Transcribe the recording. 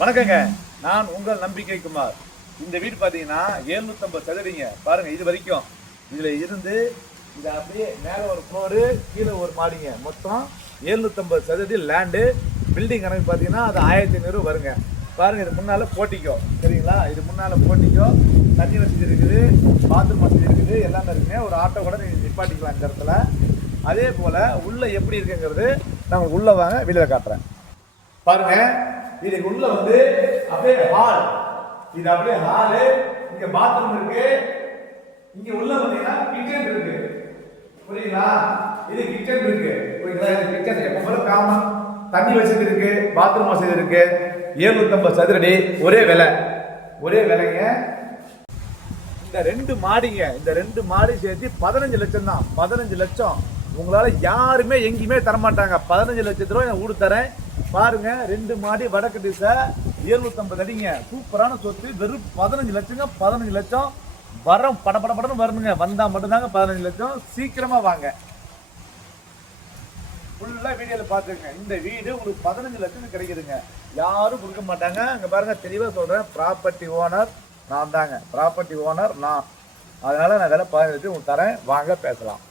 வணக்கங்க. நான் உங்கள் நம்பிக்கை குமார். இந்த வீடு பார்த்தீங்கன்னா 750 சதுரடிங்க. பாருங்க, இது வரைக்கும் இதில் இருந்து இது அப்படியே மேலே ஒரு ஃப்ளோரு, கீழே ஒரு மாடிங்க. மொத்தம் 750 சதுரடி லேண்டு. பில்டிங் கணக்கு பார்த்தீங்கன்னா அது 1500 வருங்க. பாருங்க, இது முன்னால் போட்டிக்கோ, சரிங்களா? இது முன்னால் போட்டிக்கோ, தண்ணி வசதி இருக்குது, பாத்ரூம் வசதி இருக்குது, எல்லாமே இருக்குங்க. ஒரு ஆட்டோ கூட நீங்கள் நிப்பாட்டிக்கலாம் இந்த இடத்துல. அதே போல் உள்ளே எப்படி இருக்குங்கிறது நான் உங்களுக்கு உள்ளே வாங்க வெளியில் காட்டுறேன். பாருங்க, இதுக்கு உள்ள வந்து அப்படியே ஹால், இது அப்படியே ஹாலு, இங்க பாத்ரூம் இருக்கு, இங்க உள்ள வந்தீங்கன்னா கிச்சன் இருக்கு, புரியுங்களா? இது கிச்சன் இருக்கு, புரியுங்களா? இது கிச்சன் எப்போ காமன் தண்ணி வசதி இருக்கு, பாத்ரூம் வசதி இருக்கு. 750 சதுரடி, ஒரே விலைங்க. இந்த 2 மாடிங்க, இந்த 2 மாடி சேர்த்து 15 லட்சம் தான். 15 லட்சம் உங்களால யாருமே எங்கேயுமே தரமாட்டாங்க. 15 லட்சத்து ரூபாய் நான் ஊடு தரேன். பாருங்க, 2 மாடி, வடக்கு திசை, 750 அடிங்க. சூப்பரான சொத்து. வெறும் 15 லட்சங்க. 15 லட்சம் வரம் படன்னு வரணுங்க. வந்தா மட்டும்தாங்க 15 லட்சம். சீக்கிரமா வாங்க. ஃபுல்லா வீடியோல பாத்துங்க. இந்த வீடு உங்களுக்கு 15 லட்சம் கிடைக்குதுங்க. யாரும் கொடுக்க மாட்டாங்க. அங்க பாருங்க, தெளிவா சொல்றேன். ப்ராப்பர்ட்டி ஓனர் நான் தாங்க. ப்ராப்பர்ட்டி ஓனர் நான். அதனால நான் விலை 15 லட்சம் உங்களுக்கு தரேன். வாங்க பேசலாம்.